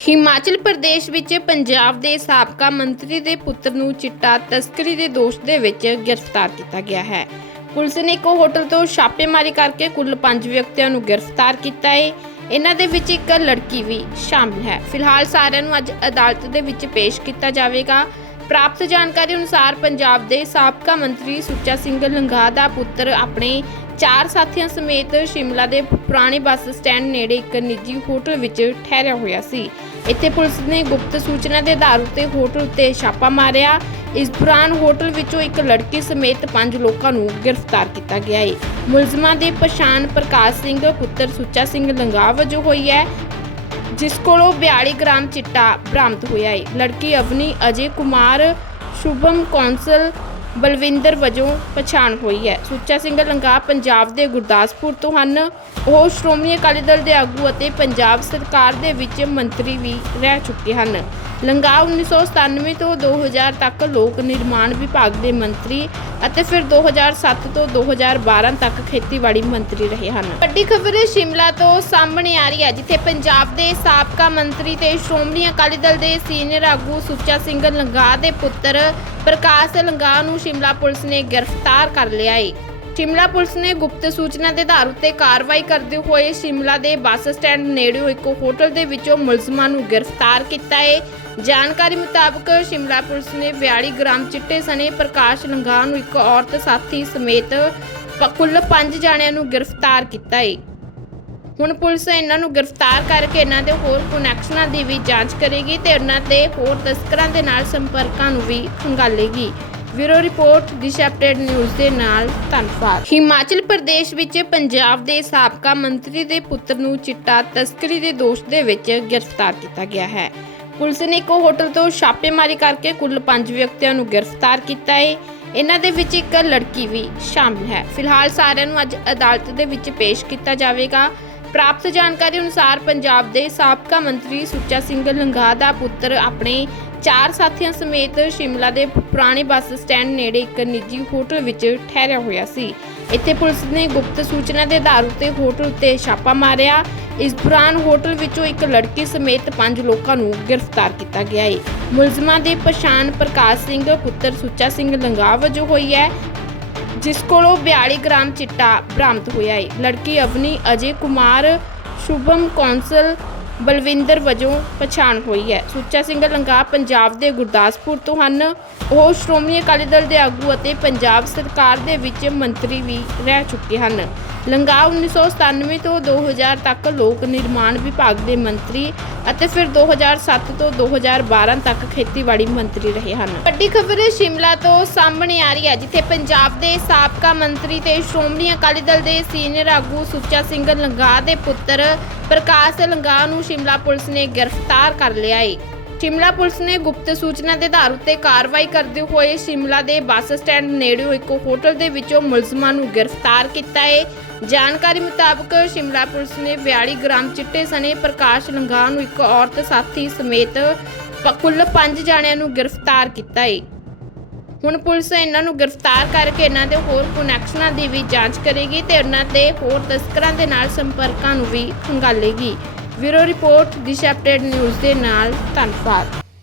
ਹਿਮਾਚਲ ਪ੍ਰਦੇਸ਼ ਵਿੱਚ ਪੰਜਾਬ ਦੇ ਸਾਬਕਾ ਮੰਤਰੀ ਦੇ ਪੁੱਤਰ ਨੂੰ ਚਿੱਟਾ ਤਸਕਰੀ ਦੇ ਦੋਸ਼ ਦੇ ਵਿੱਚ ਗ੍ਰਿਫਤਾਰ ਕੀਤਾ ਗਿਆ ਹੈ। ਪੁਲਿਸ ਨੇ ਇੱਕ ਹੋਟਲ ਤੋਂ ਛਾਪੇਮਾਰੀ ਕਰਕੇ ਕੁੱਲ 5 ਵਿਅਕਤੀਆਂ ਨੂੰ ਗ੍ਰਿਫਤਾਰ ਕੀਤਾ ਹੈ। ਇਹਨਾਂ ਦੇ ਵਿੱਚ ਇੱਕ ਲੜਕੀ ਵੀ ਸ਼ਾਮਿਲ ਹੈ। ਫਿਲਹਾਲ ਸਾਰਿਆਂ ਨੂੰ ਅੱਜ ਅਦਾਲਤ ਦੇ ਵਿੱਚ ਪੇਸ਼ ਕੀਤਾ ਜਾਵੇਗਾ। ਪ੍ਰਾਪਤ ਜਾਣਕਾਰੀ ਅਨੁਸਾਰ ਪੰਜਾਬ ਦੇ ਸਾਬਕਾ ਮੰਤਰੀ ਸੁੱਚਾ ਸਿੰਘ ਲੰਗਾ ਦਾ ਪੁੱਤਰ ਆਪਣੇ ਚਾਰ ਸਾਥੀਆਂ ਸਮੇਤ ਸ਼ਿਮਲਾ ਦੇ ਪੁਰਾਣੇ ਬੱਸ ਸਟੈਂਡ ਨੇੜੇ ਇੱਕ ਨਿੱਜੀ ਹੋਟਲ ਵਿੱਚ ਠਹਿਰਿਆ ਹੋਇਆ ਸੀ। ਇੱਥੇ ਪੁਲਿਸ ਨੇ ਗੁਪਤ ਸੂਚਨਾ ਦੇ ਆਧਾਰ ਉੱਤੇ ਹੋਟਲ ਉੱਤੇ ਛਾਪਾ ਮਾਰਿਆ। ਇਸ ਦੌਰਾਨ ਹੋਟਲ ਵਿੱਚੋਂ ਇੱਕ ਲੜਕੀ ਸਮੇਤ ਪੰਜ ਲੋਕਾਂ ਨੂੰ ਗ੍ਰਿਫਤਾਰ ਕੀਤਾ ਗਿਆ ਹੈ। ਮੁਲਜ਼ਮਾਂ ਦੀ ਪਛਾਣ ਪ੍ਰਕਾਸ਼ ਸਿੰਘ, ਪੁੱਤਰ ਸੁੱਚਾ ਸਿੰਘ ਲੰਗਾ ਵਜੋਂ ਹੋਈ ਹੈ। ਜਿਸ ਕੋਲੋਂ 42 ਗ੍ਰਾਮ ਚਿੱਟਾ ਬਰਾਮਦ ਹੋਇਆ ਹੈ। ਲੜਕੀ ਅਵਨੀ ਅਜੇ ਕੁਮਾਰ ਸ਼ੁਭਮ ਕੌਂਸਲ ਬਲਵਿੰਦਰ ਵਜੋਂ ਪਛਾਣ ਹੋਈ ਹੈ। ਸੁੱਚਾ ਸਿੰਘ ਲੰਗਾ ਪੰਜਾਬ ਦੇ ਗੁਰਦਾਸਪੁਰ ਤੋਂ ਹਨ। ਉਹ ਸ਼੍ਰੋਮਣੀ ਅਕਾਲੀ ਦਲ ਦੇ ਆਗੂ ਅਤੇ ਪੰਜਾਬ ਸਰਕਾਰ ਦੇ ਵਿੱਚ ਮੰਤਰੀ ਵੀ ਰਹਿ ਚੁੱਕੇ ਹਨ। ਲੰਗਾ 1997 ਤੋਂ 2000 ਤੱਕ ਲੋਕ ਨਿਰਮਾਣ ਵਿਭਾਗ ਦੇ ਮੰਤਰੀ ਅਤੇ ਫਿਰ 2007 ਤੋਂ 2012 ਤੱਕ ਖੇਤੀਬਾੜੀ ਮੰਤਰੀ ਰਹੇ ਹਨ। ਵੱਡੀ ਖਬਰ ਸ਼ਿਮਲਾ ਤੋਂ ਸਾਹਮਣੇ ਆ ਰਹੀ ਹੈ, ਜਿੱਥੇ ਪੰਜਾਬ ਦੇ ਸਾਬਕਾ ਮੰਤਰੀ ਤੇ ਸ਼੍ਰੋਮਣੀ ਅਕਾਲੀ ਦਲ ਦੇ ਸੀਨੀਅਰ ਆਗੂ ਸੁੱਚਾ ਸਿੰਘ ਲੰਗਾ ਦੇ ਪੁੱਤਰ ਪ੍ਰਕਾਸ਼ ਲੰਗਾ ਨੂੰ ਸ਼ਿਮਲਾ ਪੁਲਿਸ ਨੇ ਗ੍ਰਿਫਤਾਰ ਕਰ ਲਿਆ ਹੈ ਸ਼ਿਮਲਾ ਪੁਲਿਸ ਨੇ ਗੁਪਤ ਸੂਚਨਾ ਦੇ ਆਧਾਰ ਉੱਤੇ ਕਾਰਵਾਈ ਕਰਦੇ ਹੋਏ ਸ਼ਿਮਲਾ ਦੇ ਬੱਸ ਸਟੈਂਡ ਨੇੜੇ ਇੱਕ ਹੋਟਲ ਦੇ ਵਿੱਚੋਂ ਮੁਲਜ਼ਮਾਂ ਨੂੰ ਗ੍ਰਿਫਤਾਰ ਕੀਤਾ ਹੈ ਜਾਣਕਾਰੀ ਮੁਤਾਬਕ ਸ਼ਿਮਲਾ ਪੁਲਿਸ ਨੇ 42 ਗ੍ਰਾਮ ਚਿੱਟੇ ਸਣੇ ਪ੍ਰਕਾਸ਼ ਲੰਗਾ ਨੂੰ ਇੱਕ ਔਰਤ ਸਾਥੀ ਸਮੇਤ ਪ- ਕੁੱਲ 5 ਜਾਣਿਆਂ ਨੂੰ ਗ੍ਰਿਫਤਾਰ ਕੀਤਾ ਹੈ ਹੁਣ ਪੁਲਿਸ ਇਹਨਾਂ ਨੂੰ ਗ੍ਰਿਫਤਾਰ ਕਰਕੇ ਇਹਨਾਂ ਦੇ ਹੋਰ ਕਨੈਕਸ਼ਨਾਂ ਦੀ ਵੀ ਜਾਂਚ ਕਰੇਗੀ ਤੇ ਉਹਨਾਂ ਦੇ ਹੋਰ ਤਸਕਰਾਂ ਦੇ ਨਾਲ ਸੰਪਰਕਾਂ ਨੂੰ ਵੀ ਖੰਗਾਲੇਗੀ। Bureau report, Disha update news ਦੇ ਨਾਲ ਧੰਨਵਾਦ। ਹਿਮਾਚਲ ਪ੍ਰਦੇਸ਼ ਵਿੱਚ ਪੰਜਾਬ ਦੇ ਸਾਬਕਾ ਮੰਤਰੀ ਦੇ ਪੁੱਤਰ ਨੂੰ ਚਿੱਟਾ ਤਸਕਰੀ ਦੇ ਦੋਸ਼ ਦੇ ਵਿੱਚ ਗ੍ਰਿਫਤਾਰ ਕੀਤਾ ਗਿਆ ਹੈ। ਪੁਲਿਸ ਨੇ ਇੱਕ ਹੋਟਲ ਤੋਂ ਛਾਪੇਮਾਰੀ ਕਰਕੇ ਕੁੱਲ 5 ਵਿਅਕਤੀਆਂ ਨੂੰ ਗ੍ਰਿਫਤਾਰ ਕੀਤਾ ਹੈ ਇਹਨਾਂ ਦੇ ਵਿੱਚ ਇੱਕ ਲੜਕੀ ਵੀ ਸ਼ਾਮਿਲ ਹੈ। ਫਿਲਹਾਲ ਸਾਰਿਆਂ ਨੂੰ ਅੱਜ ਅਦਾਲਤ ਦੇ ਵਿੱਚ ਪੇਸ਼ ਕੀਤਾ ਜਾਵੇਗਾ। ਪ੍ਰਾਪਤ ਜਾਣਕਾਰੀ ਅਨੁਸਾਰ ਪੰਜਾਬ ਦੇ ਸਾਬਕਾ ਮੰਤਰੀ ਸੁੱਚਾ ਸਿੰਘ ਲੰਗਾ ਦਾ ਪੁੱਤਰ ਆਪਣੇ ਚਾਰ ਸਾਥੀਆਂ ਸਮੇਤ ਸ਼ਿਮਲਾ ਦੇ ਪੁਰਾਣੇ ਬੱਸ ਸਟੈਂਡ ਨੇੜੇ ਇੱਕ ਨਿੱਜੀ ਹੋਟਲ ਵਿੱਚ ਠਹਿਰਿਆ ਹੋਇਆ ਸੀ। ਇੱਥੇ ਪੁਲਿਸ ਨੇ ਗੁਪਤ ਸੂਚਨਾ ਦੇ ਆਧਾਰ ਉੱਤੇ ਹੋਟਲ ਉੱਤੇ ਛਾਪਾ ਮਾਰਿਆ। ਇਸ ਦੌਰਾਨ ਹੋਟਲ ਵਿੱਚੋਂ ਇੱਕ ਲੜਕੀ ਸਮੇਤ ਪੰਜ ਲੋਕਾਂ ਨੂੰ ਗ੍ਰਿਫਤਾਰ ਕੀਤਾ ਗਿਆ ਹੈ ਮੁਲਜ਼ਮਾਂ ਦੀ ਪਛਾਣ ਪ੍ਰਕਾਸ਼ ਸਿੰਘ, ਪੁੱਤਰ ਸੁੱਚਾ ਸਿੰਘ ਲੰਗਾ ਵਜੋਂ ਹੋਈ ਹੈ, ਜਿਸ ਕੋਲੋਂ 42 ਗ੍ਰਾਮ ਚਿੱਟਾ ਬਰਾਮਦ ਹੋਇਆ ਹੈ ਲੜਕੀ ਅਵਨੀ ਅਜੇ ਕੁਮਾਰ, ਸ਼ੁਭਮ ਕੌਂਸਲ, ਬਲਵਿੰਦਰ ਵਜੋਂ ਪਛਾਣ ਹੋਈ ਹੈ। ਸੁੱਚਾ ਸਿੰਘ ਲੰਗਾ ਪੰਜਾਬ ਦੇ ਗੁਰਦਾਸਪੁਰ ਤੋਂ ਹਨ। ਉਹ ਸ਼੍ਰੋਮਣੀ ਅਕਾਲੀ ਦਲ ਦੇ ਆਗੂ ਅਤੇ ਪੰਜਾਬ ਸਰਕਾਰ ਦੇ ਵਿੱਚ ਮੰਤਰੀ ਵੀ ਰਹਿ ਚੁੱਕੇ ਹਨ। ਲੰਗਾ 1997 ਤੋਂ 2000 ਤੱਕ ਲੋਕ ਨਿਰਮਾਣ ਵਿਭਾਗ ਦੇ ਮੰਤਰੀ ਅਤੇ ਫਿਰ 2007 ਤੋਂ 2012 ਤੱਕ ਖੇਤੀਬਾੜੀ ਮੰਤਰੀ ਰਹੇ ਹਨ। ਵੱਡੀ ਖਬਰ ਸ਼ਿਮਲਾ ਤੋਂ ਸਾਹਮਣੇ ਆ ਰਹੀ ਹੈ, ਜਿੱਥੇ ਪੰਜਾਬ ਦੇ ਸਾਬਕਾ ਮੰਤਰੀ ਤੇ ਸ਼੍ਰੋਮਣੀ ਅਕਾਲੀ ਦਲ ਦੇ ਸੀਨੀਅਰ ਆਗੂ ਸੁੱਚਾ ਸਿੰਘ ਲੰਗਾ ਦੇ ਪੁੱਤਰ ਪ੍ਰਕਾਸ਼ ਲੰਗਾ ਨੂੰ ਸ਼ਿਮਲਾ ਪੁਲਿਸ ਨੇ ਗ੍ਰਿਫਤਾਰ ਕਰ ਲਿਆ ਹੈ ਸ਼ਿਮਲਾ ਪੁਲਿਸ ਨੇ ਗੁਪਤ ਸੂਚਨਾ ਦੇ ਆਧਾਰ ਉੱਤੇ ਕਾਰਵਾਈ ਕਰਦੇ ਹੋਏ ਸ਼ਿਮਲਾ ਦੇ ਬੱਸ ਸਟੈਂਡ ਨੇੜਿਓਂ ਇੱਕ ਹੋਟਲ ਦੇ ਵਿੱਚੋਂ ਮੁਲਜ਼ਮਾਂ ਨੂੰ ਗ੍ਰਿਫਤਾਰ ਕੀਤਾ ਹੈ ਜਾਣਕਾਰੀ ਮੁਤਾਬਕ ਸ਼ਿਮਲਾ ਪੁਲਿਸ ਨੇ 42 ਗ੍ਰਾਮ ਚਿੱਟੇ ਸਣੇ ਪ੍ਰਕਾਸ਼ ਲੰਗਾ ਨੂੰ ਇੱਕ ਔਰਤ ਸਾਥੀ ਸਮੇਤ ਪ- ਕੁੱਲ 5 ਜਾਣਿਆਂ ਨੂੰ ਗ੍ਰਿਫਤਾਰ ਕੀਤਾ ਹੈ ਹੁਣ ਪੁਲਿਸ ਇਹਨਾਂ ਨੂੰ ਗ੍ਰਿਫਤਾਰ ਕਰਕੇ ਇਹਨਾਂ ਦੇ ਹੋਰ ਕਨੈਕਸ਼ਨਾਂ ਦੀ ਵੀ ਜਾਂਚ ਕਰੇਗੀ ਤੇ ਉਹਨਾਂ ਦੇ ਹੋਰ ਤਸਕਰਾਂ ਦੇ ਨਾਲ ਸੰਪਰਕਾਂ ਨੂੰ ਵੀ ਖੰਗਾਲੇਗੀ। Bureau report, Disha update news ਦੇ ਨਾਲ ਧੰਨਵਾਦ।